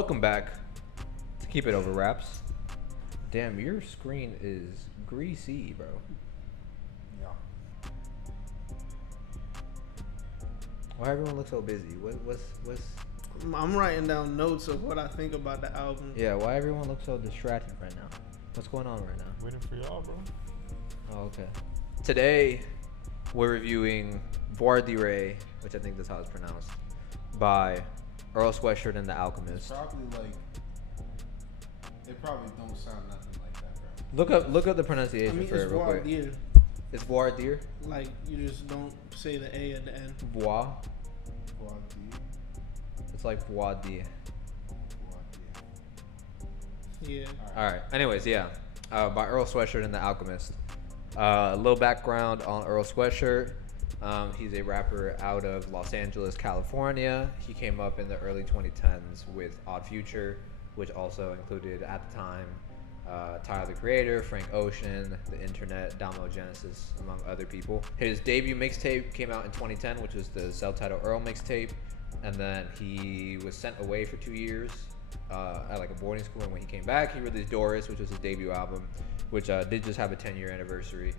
Welcome back to Keep It Over Wraps. Damn, your screen is greasy, bro. Yeah. Why everyone looks so busy? What's? I'm writing down notes of what I think about the album. Yeah, why everyone looks so distracted right now? What's going on right now? Waiting for y'all, bro. Oh, okay. Today, we're reviewing Voir Dire, which I think that's how it's pronounced, by Earl Sweatshirt and The Alchemist. It's probably like, it probably don't sound nothing like that, bro. Look up the pronunciation I mean, for it it's real Voir quick. Dire. It's Voir Dire? Like, you just don't say the A at the end. Voir? Voir Dire. It's like Voir Dire. Voir Dire. Yeah. Alright, anyways, yeah. By Earl Sweatshirt and The Alchemist. A little background on Earl Sweatshirt. He's a rapper out of Los Angeles, California. He came up in the early 2010s with Odd Future, which also included, at the time, Tyler the Creator, Frank Ocean, The Internet, Damo Genesis, among other people. His debut mixtape came out in 2010, which was the self-titled Earl mixtape. And then he was sent away for 2 years at like a boarding school. And when he came back, he released Doris, which was his debut album, which did just have a 10-year anniversary,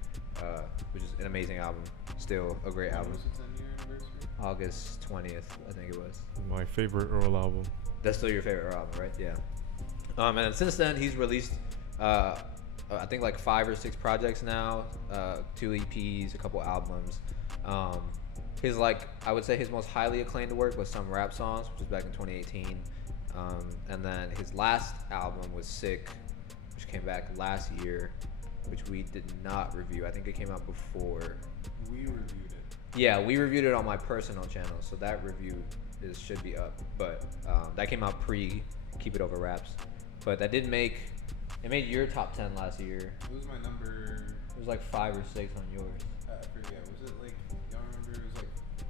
which is an amazing album. Still a great album. Was it 10-year anniversary? August 20th, I think it was. My favorite Earl album. That's still your favorite album, right? Yeah. And then since then, he's released, I think like 5 or 6 projects now, 2 EPs, a couple albums. His I would say his most highly acclaimed work was Some Rap Songs, which was back in 2018. And then his last album was Sick, which came back last year, which we did not review. I think it came out before. We reviewed it. Yeah, we reviewed it on my personal channel, so that review should be up. But that came out pre Keep It Over Wraps. But that did it made your top 10 last year. It was my number. It was like 5 or 6 on yours. I forget. Was it like, y'all remember?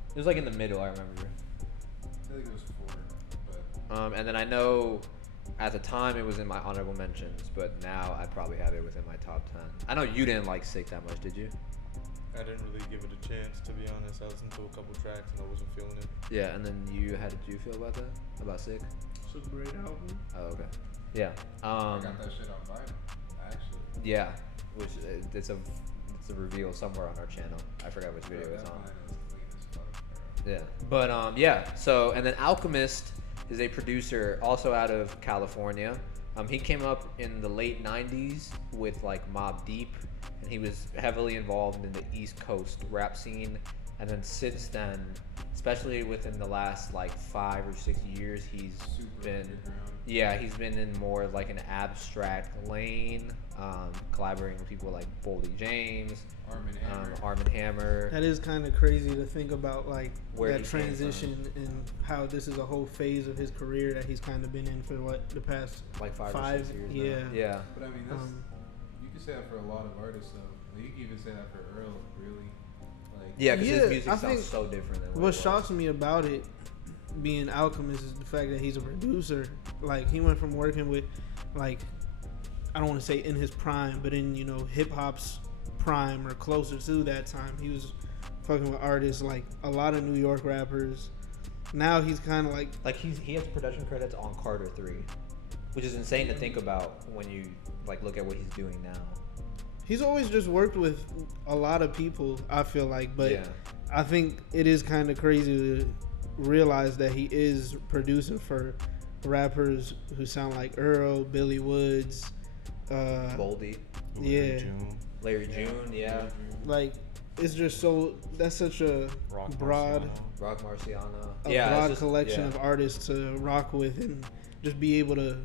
It was like in the middle, I remember. I feel like it was 4. But And then I know at the time it was in my honorable mentions, but now I probably have it within my top 10. I know you didn't like Sick that much, did you? I didn't really give it a chance, to be honest. I listened to a couple tracks and I wasn't feeling it. Yeah, and then how did you feel about that? About Sick? It's a great album. Oh, okay. Yeah. I got that shit on vinyl, actually. Yeah, which it's a reveal somewhere on our channel. I forgot which video it's on. Yeah, but yeah. So and then Alchemist is a producer also out of California. He came up in the late '90s with like Mobb Deep, and he was heavily involved in the East Coast rap scene. And then since then, especially within the last like 5 or 6 years, he's he's been in more like an abstract lane, collaborating with people like Boldy James, Arm & Hammer. That is kind of crazy to think about, like Where that he came transition and how this is a whole phase of his career that he's kind of been in for the past Like 5 or 6 years. Yeah. Now. Yeah. But I mean, you can say that for a lot of artists, though. You can even say that for Earl, really. Yeah, because his I music think sounds so different than what shocks me about it being Alchemist is the fact that he's a producer. Like, he went from working with, like, I don't want to say in his prime, but in, hip hop's prime or closer to that time. He was fucking with artists like a lot of New York rappers. Now he's kind of like he has production credits on Carter 3, which is insane to think about when you like look at what he's doing now. he's always just worked with a lot of people, I feel like, but Yeah. I think it is kind of crazy to realize that he is producing for rappers who sound like Earl, Billy Woods, Boldy, yeah, Larry June, yeah, like it's just that's such a Rock broad, Marciano. Rock Marciano, broad collection of artists to rock with and just be able to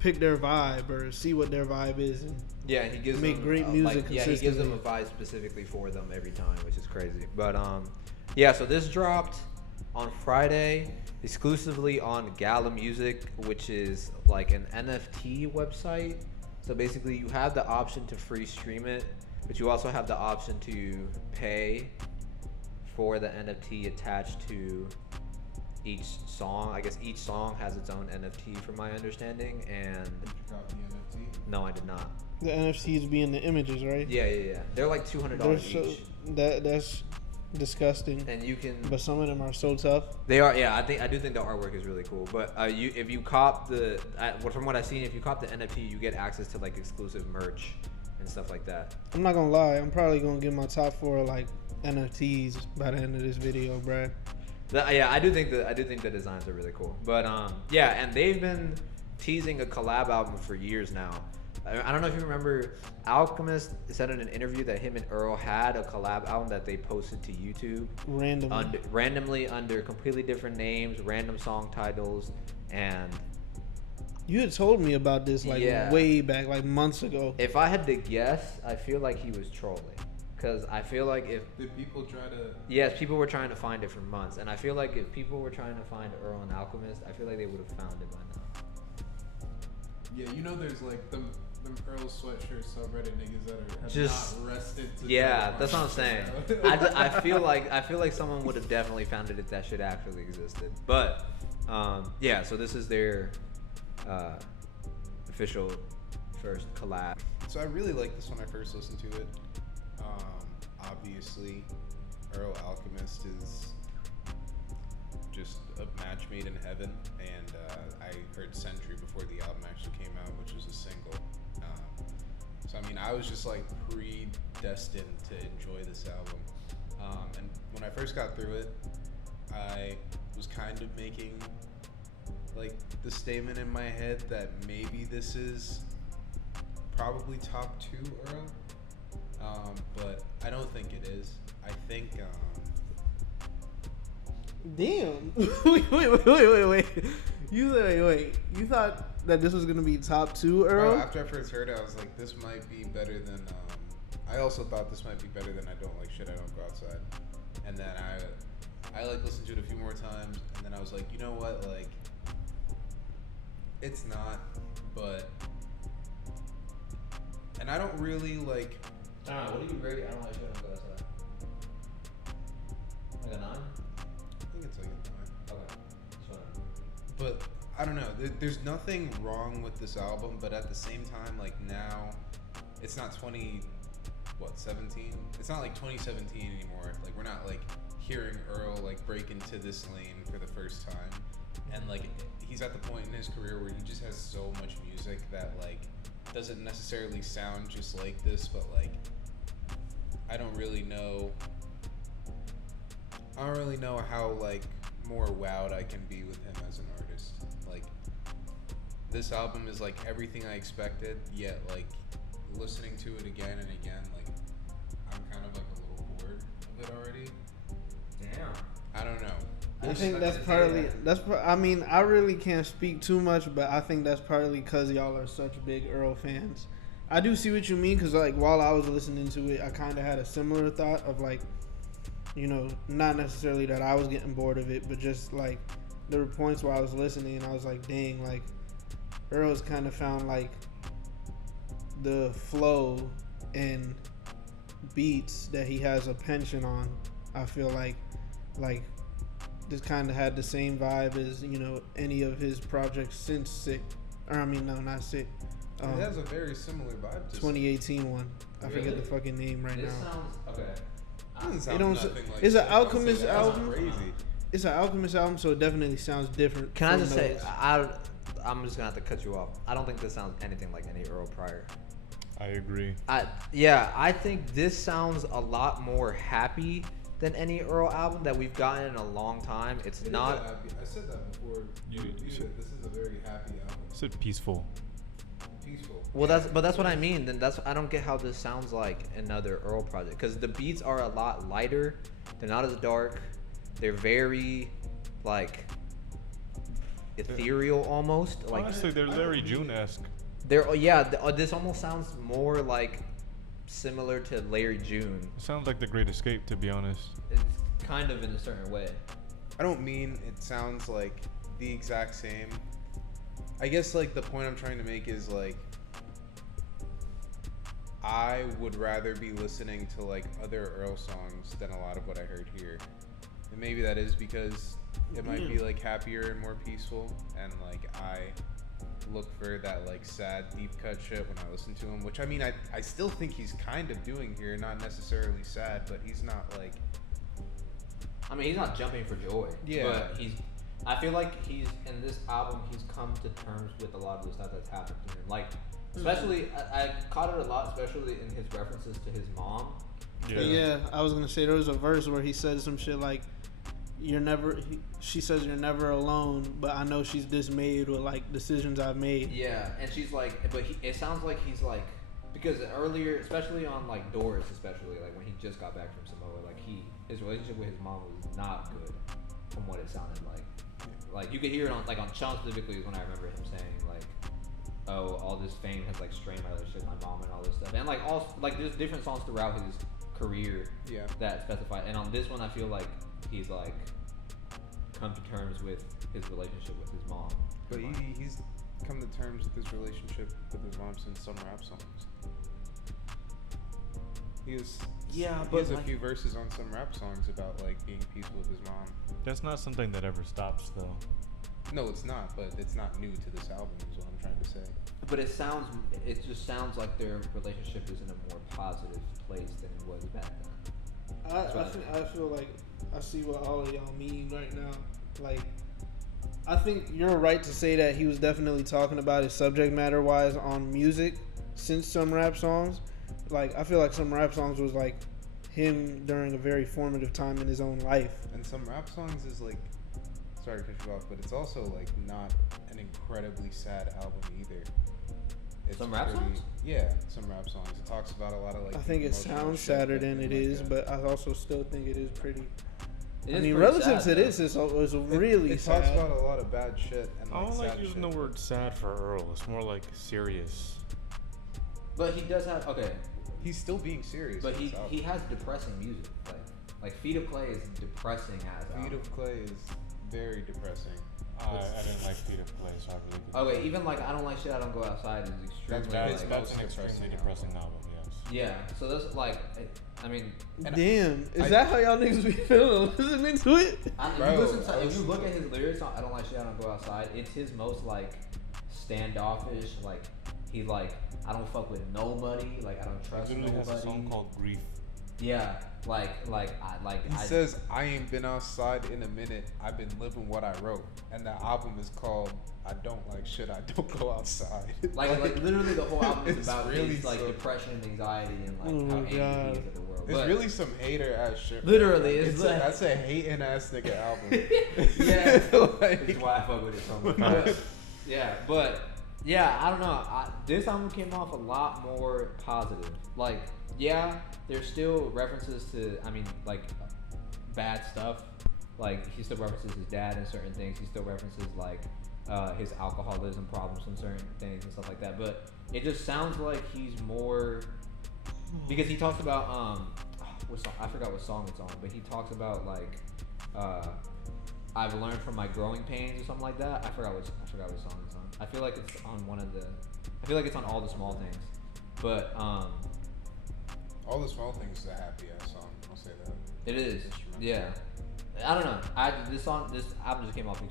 pick their vibe or see what their vibe is. And yeah, and he gives make them, great music he gives them a consistently. vibe specifically for them every time, which is crazy. But yeah, so this dropped on Friday exclusively on Gala Music, which is like an NFT website. So basically, you have the option to free stream it, but you also have the option to pay for the NFT attached to each song. I guess each song has its own NFT, from my understanding. And You got the NFT? no, I did not. The NFTs being the images, right? Yeah. They're like $200 They're so, each. that's disgusting. And you can. But some of them are so tough. They are, yeah. I do think the artwork is really cool. But if you cop from what I've seen, if you cop the NFT, you get access to like exclusive merch and stuff like that. I'm not gonna lie. I'm probably gonna get my top 4 like NFTs by the end of this video, bruh. Yeah, I do think the designs are really cool. But yeah, and they've been teasing a collab album for years now. I don't know if you remember, Alchemist said in an interview that him and Earl had a collab album that they posted to YouTube randomly under completely different names, random song titles, and you had told me about this like way back, like months ago. If I had to guess, I feel like he was trolling. Because I feel like if... Did people try to... Yes, people were trying to find it for months. And I feel like if people were trying to find Earl and Alchemist, I feel like they would have found it by now. Yeah, you know there's like them Earl Sweatshirt subreddit niggas that have just not rested to... Yeah, that's what I'm saying. I feel like someone would have definitely found it if that shit actually existed. But, yeah, so this is their official first collab. So I really liked this when I first listened to it. Obviously, Earl Alchemist is just a match made in heaven, and I heard Century before the album actually came out, which was a single. So I mean, I was just like predestined to enjoy this album. And when I first got through it, I was kind of making like the statement in my head that maybe this is probably top 2 Earl. But I don't think it is. I think Damn. Wait. You thought that this was gonna be top 2 Earl? bro, after I first heard it, I was like, this might be better than I also thought this might be better than I Don't Like Shit, I Don't Go Outside. And then I like listened to it a few more times, and then I was like, you know what, like, it's not, but, and I don't really like. What do you rate? I don't like shit. I don't go outside. Like a 9? I think it's like a 9. Okay. That's fine. But I don't know. There's nothing wrong with this album, but at the same time, like now, it's not 17? It's not like 2017 anymore. Like we're not like hearing Earl like break into this lane for the first time, and like he's at the point in his career where he just has so much music that like doesn't necessarily sound just like this, but like I don't really know how like more wowed I can be with him as an artist. Like this album is like everything I expected, yet like listening to it again and again, like I'm kind of like a little bored of it already. Damn. I don't know. I think that's partly. I mean, I really can't speak too much, but I think that's partly because y'all are such big Earl fans. I do see what you mean, because like while I was listening to it, I kind of had a similar thought of like, you know, not necessarily that I was getting bored of it, but just like there were points where I was listening and I was like, dang, like Earl's kind of found like the flow and beats that he has a penchant on. I feel like this kind of had the same vibe as, you know, any of his projects since Sick. Or I mean, no, not Sick. It has a very similar vibe to 2018 one. I Really? forget the fucking name right This now. sounds okay. It doesn't sound It don't nothing like it's an Sick. Alchemist That sounds album. Crazy. It's an Alchemist album, so it definitely sounds different. Can I from just say, those. I'm just gonna have to cut you off. I don't think this sounds anything like any Earl prior. I agree. I think this sounds a lot more happy than any Earl album that we've gotten in a long time. It's not. I said that before. You Said this is a very happy album. I said peaceful. Peaceful. Well, that's what I mean. Then I don't get how this sounds like another Earl project, because the beats are a lot lighter. They're not as dark. They're very like ethereal almost. Like Honestly, they're Larry June-esque. this almost sounds more like similar to Larry June. It sounds like The Great Escape, to be honest. It's kind of in a certain way. I don't mean it sounds like the exact same. I guess like the point I'm trying to make is like I would rather be listening to like other Earl songs than a lot of what I heard here. And maybe that is because it might be like happier and more peaceful, and like I look for that like sad deep cut shit when I listen to him, which I mean I still think he's kind of doing here, not necessarily sad, but he's not like I mean, he's not jumping for joy. Yeah. But I feel like he's in this album. He's come to terms with a lot of the stuff that's happened to him. Like, especially, I caught it a lot, especially in his references to his mom. Yeah, I was gonna say there was a verse where he said some shit like, she says you're never alone, but I know she's dismayed with like decisions I've made. Yeah, and she's like, but it sounds like he's like, because earlier, especially on like Doris, especially like when he just got back from Samoa, like his relationship with his mom was not good, from what it sounded like. Like you could hear it on Chum specifically is when I remember him saying like, oh, all this fame has like strained my relationship with my mom and all this stuff, and like all like there's different songs throughout his career that specify, and on this one I feel like he's like come to terms with his relationship with his mom. But he's come to terms with his relationship with his mom since some rap songs. He has a few verses on some rap songs about like being peaceful with his mom. That's not something that ever stops, though. No, it's not. But it's not new to this album, is what I'm trying to say. But it just sounds like their relationship is in a more positive place than it was back then. I feel like I see what all of y'all mean right now. Like, I think you're right to say that he was definitely talking about his subject matter wise on music since some rap songs. Like, I feel like some rap songs was like him during a very formative time in his own life. And some rap songs is like, sorry to cut you off, but it's also like not an incredibly sad album either. It's some rap songs? Yeah, some rap songs. It talks about a lot of like. I think it sounds sadder than it is, but I also still think it is pretty. I mean, pretty relative sad, to this, it's really it sad. talks about a lot of bad shit and I like don't like sad using shit. the word sad for Earl. It's more like serious. But he does have He's still being serious. but in this he album. has depressing music. Like Feet of Clay is depressing as Feet album. of Clay is very depressing. I didn't like Feet of Clay, so I really couldn't. Okay, even like I Don't Like Shit, I Don't Go Outside is extremely That's like, That's an most extremely depressing depressing album, yes. yeah. So that's like, I mean, Damn, is that how y'all niggas be feeling listening to it? if you look at his lyrics on I Don't Like Shit, I Don't Go Outside, it's his most like standoffish. Like he like I don't fuck with nobody. Like I don't trust He literally nobody. has a song called Grief. Yeah, He says, I ain't been outside in a minute. I've been living what I wrote. And the album is called I Don't Like Shit, I Don't Go Outside. like literally the whole album is it's about really his like so- depression and anxiety and like Oh how my angry God. he is at the world. It's But really some hater ass shit. Literally, man. it's like- that's a hating ass nigga album. yeah, Like- that's why I fuck with it so much. But, I don't know. This album came off a lot more positive. Like, yeah, there's still references to, I mean, like, bad stuff. Like, he still references his dad in certain things. He still references, like, his alcoholism problems in certain things and stuff like that. But it just sounds like he's more, because he talks about, what song? I forgot what song it's on, but he talks about, like, I've learned from my growing pains or something like that. I forgot what song it's on. I feel like it's on I feel like it's on All the Small Things. But All the Small Things is a happy ass song. I'll say that. it is. Instrumental. Yeah. I don't know. This album just came off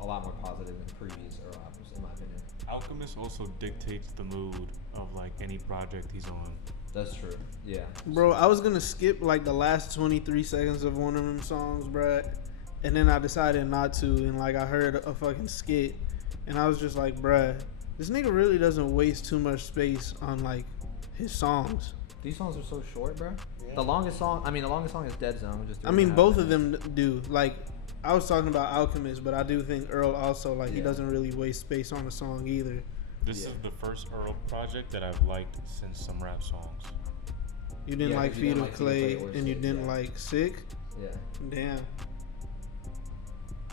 a lot more positive than previous Earl albums, in my opinion. Alchemist also dictates the mood of like any project he's on. That's true. Yeah. Bro, I was gonna skip like the last 23 seconds of one of them songs, bruh. And then I decided not to, and like I heard a fucking skit, and I was just like, bruh, this nigga really doesn't waste too much space on like his songs. These songs are so short, bro. Yeah. The longest song is Dead Zone, which is. I mean, both of them do. Like, I was talking about Alchemist, but I do think Earl also, like, he Yeah. doesn't really waste space on a song either. This Yeah. is the first Earl project that I've liked since some rap songs. You didn't Yeah, like 'cause you Feet didn't of like Clay, or and you Sick, didn't yeah. like Sick. Yeah. Damn.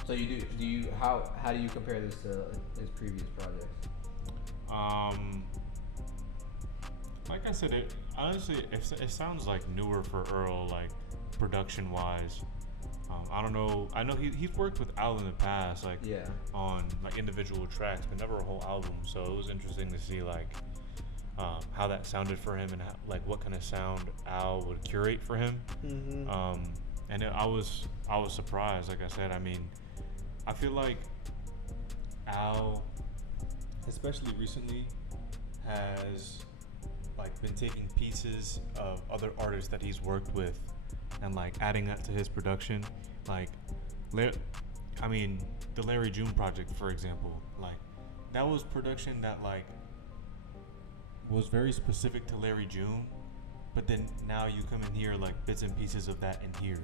So do you how do you compare this to his previous projects? Like I said, it sounds like newer for Earl, like production wise. I don't know. I know he's worked with Al in the past, like Yeah. on like individual tracks, but never a whole album. So it was interesting to see like how that sounded for him and how, like what kind of sound Al would curate for him. Mm-hmm. I was surprised. Like I said, I mean, I feel like Al, especially recently, has like been taking pieces of other artists that he's worked with and like adding that to his production. Like, I mean, the Larry June project, for example, like that was production that like was very specific to Larry June, but then now you come and hear like bits and pieces of that in here.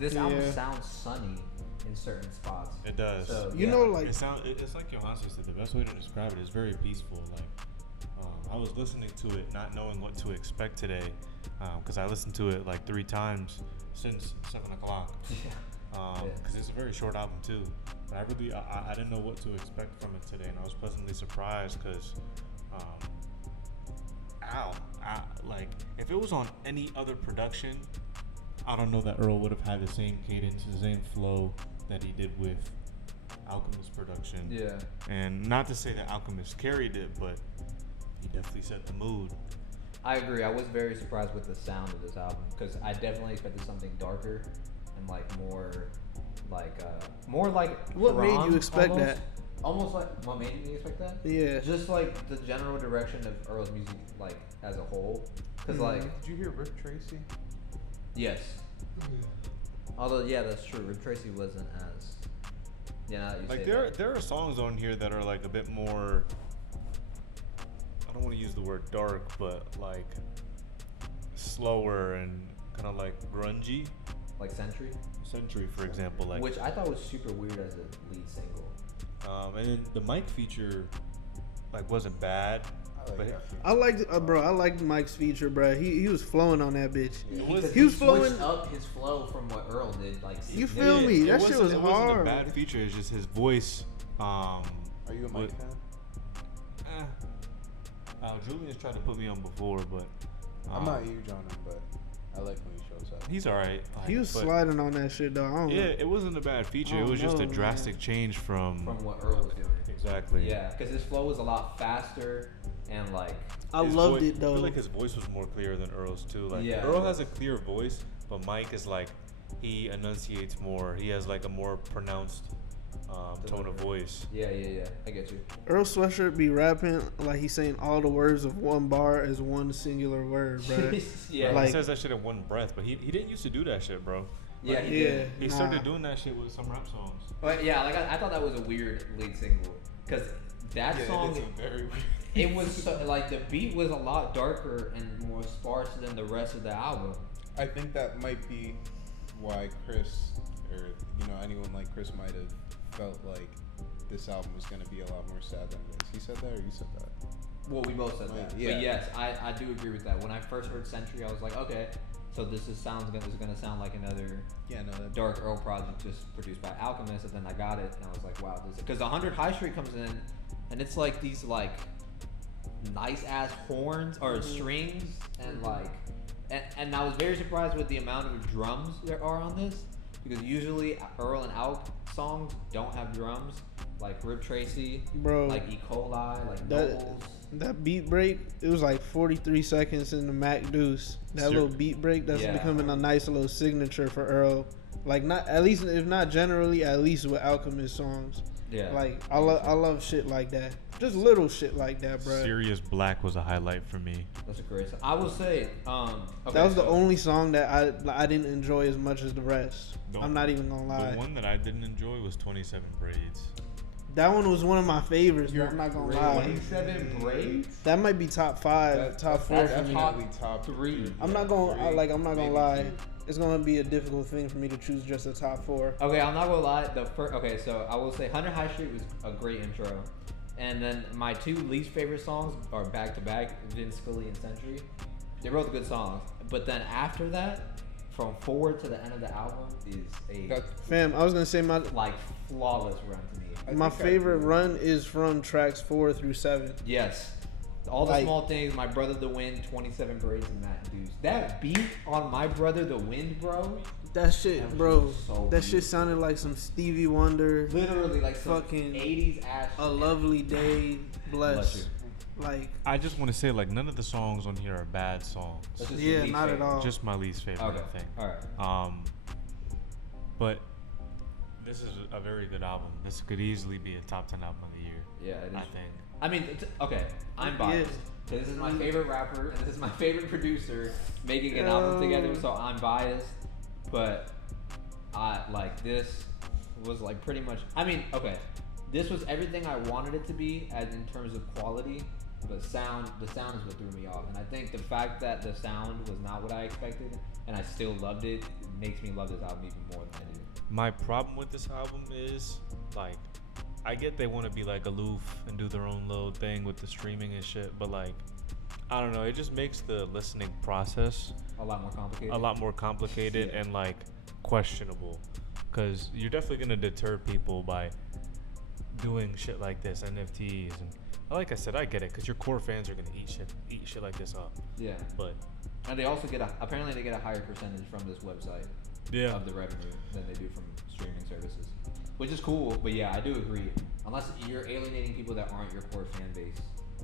This album sounds sunny in certain spots. It does. So, You know, like It's like Yohance said. The best way to describe it is very peaceful. Like, I was listening to it, not knowing what to expect today, because I listened to it like 3 times since 7 o'clock. Because it's a very short album too. But I didn't know what to expect from it today, and I was pleasantly surprised because, like if it was on any other production, I don't know that Earl would have had the same cadence, the same flow that he did with Alchemist production. Yeah. And not to say that Alchemist carried it, but he definitely set the mood. I agree. I was very surprised with the sound of this album because I definitely expected something darker and like more like What made Quran you expect almost. that? Almost like what made me expect that? Yeah. Just like the general direction of Earl's music, like as a whole. Because like, Did you hear Rick Tracy? yes. Although yeah, that's true. Rick Tracy wasn't as. Yeah, now that you Like say there are songs on here that are like a bit more. I don't want to use the word dark, but like slower and kind of like grungy. like Century, Century, for example, like which I thought was super weird as a lead single. and then the mic feature like wasn't bad. But I liked Mike's feature, bro. He was flowing on that bitch. Because He was flowing. switched up his flow from what Earl did. Like You feel me? That shit was it wasn't a hard. bad feature. It's just his voice. Are you a Mike fan? Julian's tried to put me on before, but I'm not huge on him, but I like when he shows up. he's all right. He was But sliding on that shit, though. I don't yeah, know. it wasn't a bad feature. I It don't was just a know, drastic man. change from what Earl was doing. exactly. Yeah, because his flow was a lot faster and like I His loved voi- it I though. feel like his voice was more clear than Earl's too. Like Yeah. Earl has a clear voice, but Mike is like he enunciates more. He has like a more pronounced tone of voice. yeah. I get you. Earl Sweatshirt be rapping like he's saying all the words of one bar as one singular word, bro. yeah, Like- He says that shit in one breath, but he didn't used to do that shit, bro. yeah, Like, he did. He started doing that shit with some rap songs. But yeah, like I thought that was a weird lead single because that song. It's a very weird. It was so, like the beat was a lot darker and more sparse than the rest of the album. I think that might be why Chris, or anyone like Chris, might have felt like this album was gonna be a lot more sad than it is. He said that, or you said that? Well, we both said that. Yeah. But yes, I do agree with that. When I first heard Century, I was like, okay, so this is gonna sound like another Yeah, no, that Dark Earl project just produced by Alchemist. And then I got it, and I was like, wow, this because 100 High Street comes in, and it's like these like nice ass horns or strings, and like, and I was very surprised with the amount of drums there are on this because usually Earl and Alk songs don't have drums. Like Rip Tracy, Bro, like E. coli, like that- Nobles. that beat break, it was like 43 seconds in the Mac Deuce. That Sure. little beat break, that's Yeah. becoming a nice little signature for Earl. Like not at least if not generally, at least with Alchemist songs. Yeah. Like I love shit like that. Just little shit like that, bro. Sirius Black was a highlight for me. That's a great song. I will say, okay, That was the so- only song that I didn't enjoy as much as the rest. The- I'm not even gonna lie. The one that I didn't enjoy was 27 Braids. That one was one of my favorites. But You're I'm not gonna crazy. lie. 27 braids. That might be top 5, That- top that's 4 for me. definitely top 3. I'm not gonna I'm not gonna maybe lie. 2. It's gonna be a difficult thing for me to choose just a top 4. Okay, I'm not gonna lie. Okay, so I will say 100 High Street was a great intro, and then my 2 least favorite songs are back to back, Vince Scully and Century. They're both good songs, but then after that, from forward to the end of the album is a That's Fam, I was gonna say like flawless run to me. my think I favorite agree. run is from tracks 4 through 7. Yes. All the Like- small things, My Brother the Wind, 27 Braids, and Matt Deuce. That beat on My Brother the Wind, bro. That shit, That bro. was so That shit beautiful. sounded like some Stevie Wonder. Literally like some Fucking 80s ass. A Lovely Day, Bless you. Bless. Like, I just want to say, like, none of the songs on here are bad songs. That's just your yeah, least not at favorite. all. Just my least favorite, Okay. I think. All right. But this is a very good album. This could easily be a top 10 album of the year. Yeah, it is. I think. I mean, okay, I'm biased. Yeah. This is my favorite rapper, and this is my favorite producer making an album together, so I'm biased. But This was like pretty much. I mean, okay, this was everything I wanted it to be as in terms of quality, but the sound is what threw me off. And I think the fact that the sound was not what I expected, and I still loved it, makes me love this album even more than I do. My problem with this album is like, I get they want to be like aloof and do their own little thing with the streaming and shit, but like, I don't know, it just makes the listening process A lot more complicated and like questionable, because you're definitely gonna deter people by doing shit like this, NFTs, and like I said, I get it, because your core fans are gonna eat shit like this up. Yeah. But And they also apparently they get a higher percentage from this website of the revenue than they do from streaming services, which is cool. But yeah, I do agree. Unless you're alienating people that aren't your core fan base.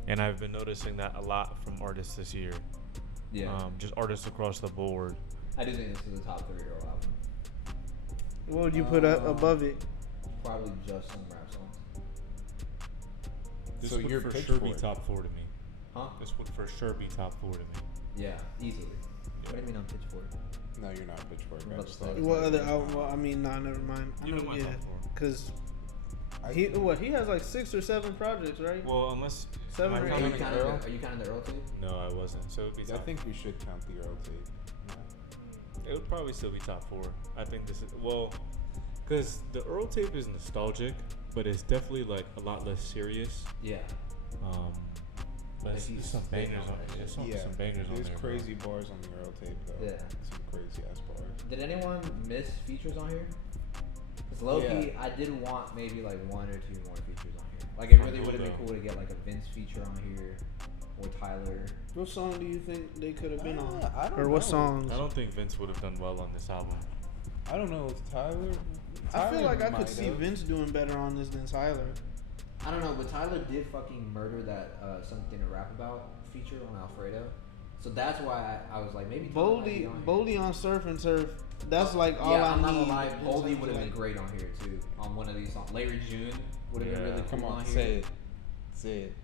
And I've been noticing that a lot from artists this year. Yeah. Just artists across the board. I do think this is a top 3 Earl album. What would you put above it? Probably just some rap songs. This So would you're for pitched sure for be it. top 4 to me. Huh? This would for sure be top 4 to me. Yeah, easily. What do you mean on Pitchfork? No, you're not Pitchfork. I'm I about just to thought say. it What was other like- album? Well, I mean, nah, never mind. I You know know, my yeah, top 4. because I- he has like 6 or 7 projects, right? Well, unless 7 am I or Are you eight. counting counting Earl? the Earl tape? No, I wasn't. So it would be I top. think we should count the Earl tape. It would probably still be top 4. I think this is because the Earl tape is nostalgic, but it's definitely like a lot less serious. Yeah. But Like, he's there's some spitting bangers on on that it. There's some, Yeah, some bangers on there's there. bro. crazy bars on the Earl tape though. Yeah. Some crazy ass bars. Did anyone miss features on here? Because low key, Yeah. I did want maybe like 1 or 2 more features on here. Like it From really who, would have been though? cool to get like a Vince feature on here, or Tyler. What song do you think they could have been on? I don't Or what know. songs? I don't think Vince would have done well on this album. I don't know if Tyler. I feel like I might could see have. Vince doing better on this than Tyler. I don't know, but Tyler did fucking murder that Something to Rap About feature on Alfredo. So that's why I was like, maybe Tyler might be on here. Boldy on Surf and Turf. That's like all yeah, I I'm need. not gonna lie, in Boldy terms would of, have been like- great on here too, on one of these songs. Larry June would have been Yeah. really cool Come on, here. say it. Say it.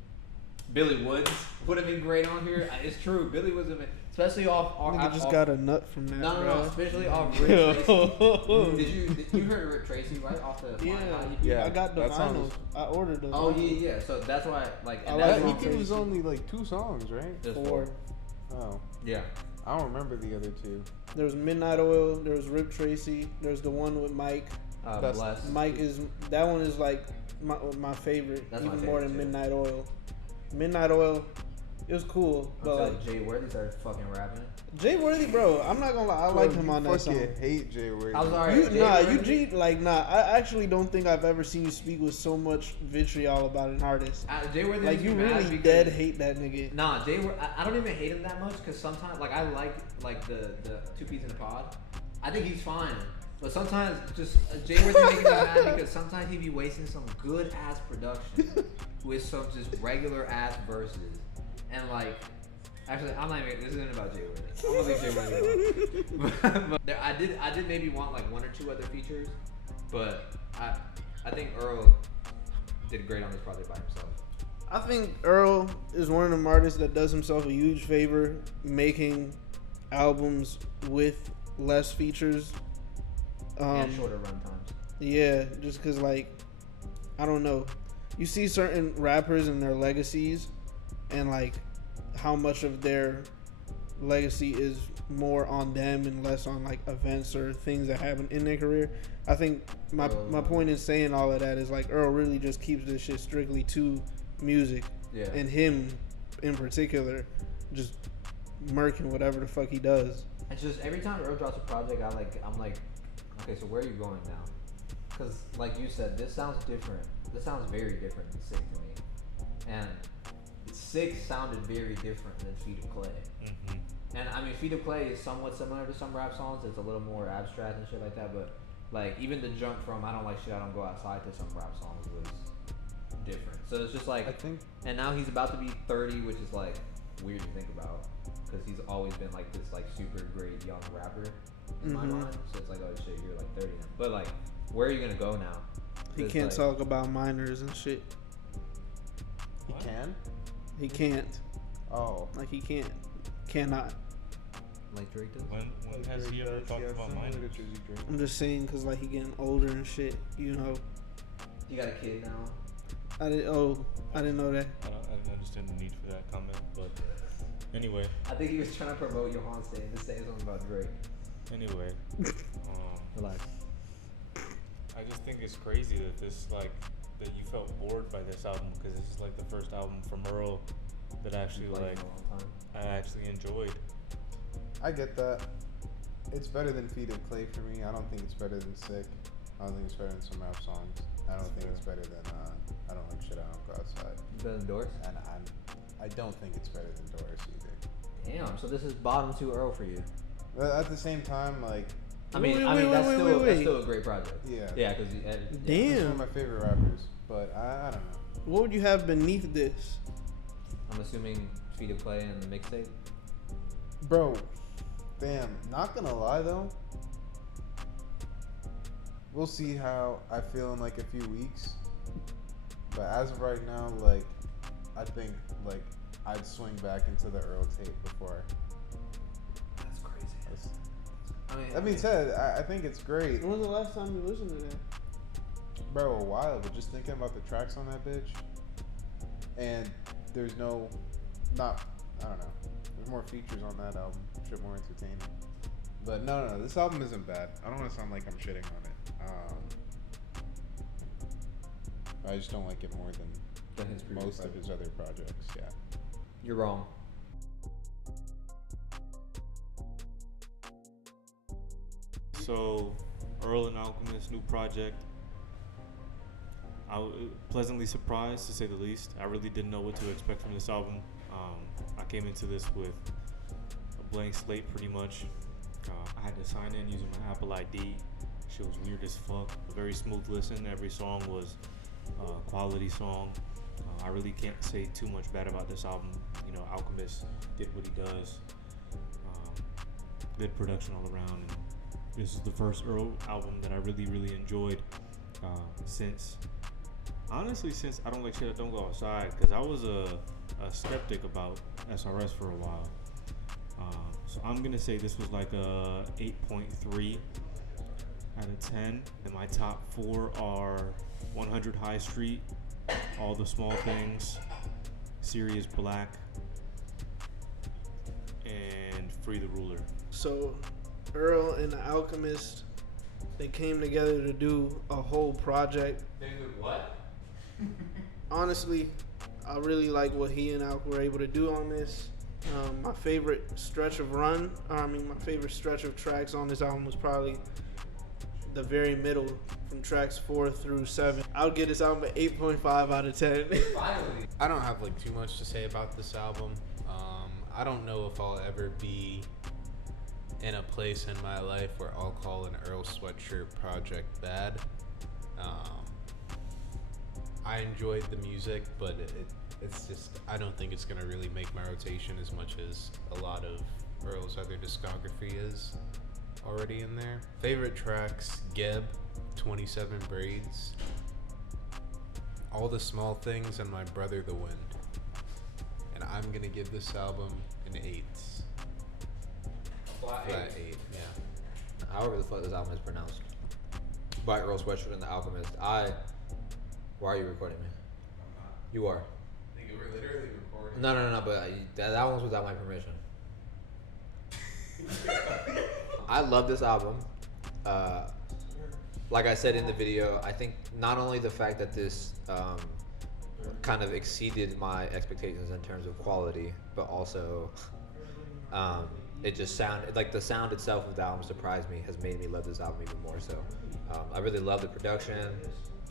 Billy Woods would have been great on here. It's true, Billy Woods would have been, especially off. Nigga just got a nut from that. No, bro. especially off Rick Tracy. Did you heard Rick Tracy right off the Yeah, EP? Yeah, I got the that song vinyls. was- I ordered the. Oh vinyls. yeah. So that's why, like, I and like that's That Rick why- EP was Tracy. only like 2 songs, right? Just 4. Oh, Yeah. I don't remember the other 2. There was Midnight Oil. There was Rip Tracy. There's the one with Mike. That's- Bless. Mike is that one is like my favorite, That's my even more than favorite, too. Midnight Oil. Midnight Oil, it was cool, but Until like Jay Worthy started fucking rapping. Jay Worthy, bro, I'm not gonna lie, I like him on that song. Hate Jay Worthy. I'm sorry. You, Jay nah, Worthy- you G like nah. I actually don't think I've ever seen you speak with so much vitriol about an artist. Jay Worthy Like makes you me mad really because- dead hate that nigga. Nah, I don't even hate him that much because sometimes, like, I like the 2 P's in a pod. I think he's fine, but sometimes just Jay Worthy making me mad because sometimes he be wasting some good ass production with some just regular ass verses, and like, actually, I'm not even. This isn't about Jay Worthy. I'm gonna leave Jay Worthy alone. But I did maybe want like 1 or 2 other features, but I think Earl did great on this project by himself. I think Earl is one of them artists that does himself a huge favor making albums with less features. And shorter run times. Yeah, just cause like, I don't know. You see certain rappers and their legacies, and like how much of their legacy is more on them and less on like events or things that happen in their career. I think my point in saying all of that is like Earl really just keeps this shit strictly to music. Yeah. And him in particular just murking whatever the fuck he does. It's just every time Earl drops a project, I'm like, okay, so where are you going now? Because like you said, this sounds different. This sounds very different than Sick to me, and Sick sounded very different than Feet of Clay. Mm-hmm. And I mean, Feet of Clay is somewhat similar to some rap songs. It's a little more abstract and shit like that. But like even the jump from I Don't Like Shit, I Don't Go Outside to some rap songs was different. So it's just like, I think and now he's about to be 30, which is like weird to think about because he's always been like this like super great young rapper in my mind. So it's like, oh shit, you're like 30 now. But like, where are you gonna go now? He 'Cause, can't like, talk about minors and shit. he can. He can't. Oh, Like he cannot. Like Drake does. When has he ever talked about minors? I'm just saying because like he getting older and shit. You know. You got a kid now. I didn't know that. I didn't understand the need for that comment, but anyway. I think he was trying to promote Yohance and to say something about Drake. Anyway, Relax. I just think it's crazy that that you felt bored by this album because this is like the first album from Earl that I actually I actually enjoyed. I get that. It's better than Feet of Clay for me. I don't think it's better than Sick. I don't think it's better than some rap songs. I don't think it's better than I Don't Like Shit I Don't Go Outside. Better than Doors? And I don't think it's better than Doors either. Damn, so this is bottom 2 Earl for you. But at the same time, like, That's still a great project. Yeah. Yeah, because Damn. He's one of my favorite rappers, but I don't know. What would you have beneath this? I'm assuming Feet of Clay and the mixtape. Bro, damn, not gonna lie though. We'll see how I feel in like a few weeks. But as of right now, like, I think like I'd swing back into the Earl tape before. That's crazy. That being said, I think it's great. When was the last time you listened to that? Bro, a while, but just thinking about the tracks on that bitch. And there's I don't know. There's more features on that album. Shit more entertaining. But no, this album isn't bad. I don't want to sound like I'm shitting on it. I just don't like it more than his previous most of his other projects, yeah. You're wrong. So, Earl and Alchemist, new project. I was pleasantly surprised, to say the least. I really didn't know what to expect from this album. I came into this with a blank slate, pretty much. I had to sign in using my Apple ID. Shit was weird as fuck. A very smooth listen. Every song was a quality song. I really can't say too much bad about this album. You know, Alchemist did what he does. Good production all around. And this is the first Earl album that I really, really enjoyed since I Don't Like Shit I Don't Go Outside, because I was a skeptic about SRS for a while. So I'm gonna say this was like a 8.3 out of 10. And my top 4 are 100 High Street, All the Small Things, Serious Black, and Free the Ruler. So, Earl and the Alchemist, they came together to do a whole project. They did what? Honestly, I really like what he and Alk were able to do on this. My favorite stretch of tracks on this album was probably the very middle, from tracks 4 through 7. I'll give this album an 8.5 out of 10. Finally. I don't have like too much to say about this album. I don't know if I'll ever be in a place in my life where I'll call an Earl Sweatshirt project bad. I enjoyed the music, but it's just, I don't think it's gonna really make my rotation as much as a lot of Earl's other discography is already in there. Favorite tracks: Geb, 27 Braids, All the Small Things, and My Brother the Wind. And I'm gonna give this album an 8. Flat 8, yeah. However the fuck this album is pronounced. By Earl Sweatshirt and The Alchemist. Why are you recording me? You are. I think we're literally recording. No, but that one's without my permission. I love this album. Like I said in the video, I think not only the fact that this kind of exceeded my expectations in terms of quality, but also it just sounded like the sound itself of the album surprised me, has made me love this album even more so. I really love the production.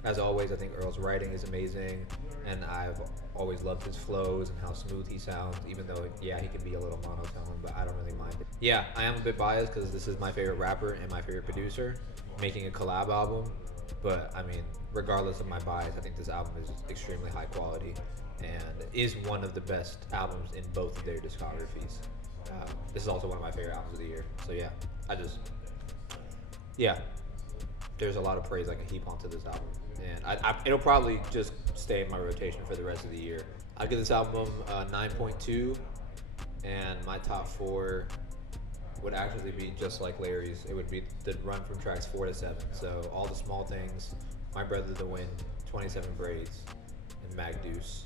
As always, I think Earl's writing is amazing, and I've always loved his flows and how smooth he sounds, even though, yeah, he can be a little monotone, but I don't really mind it. Yeah, I am a bit biased because this is my favorite rapper and my favorite producer making a collab album, but I mean, regardless of my bias, I think this album is extremely high quality and is one of the best albums in both of their discographies. This is also one of my favorite albums of the year, so yeah, there's a lot of praise I can heap onto this album, and it'll probably just stay in my rotation for the rest of the year. I'll give this album 9.2, and my top 4 would actually be just like Larry's. It would be the run from tracks 4 to 7. So all the small things, My Brother the Wind, 27 Braids, and Mag Deuce.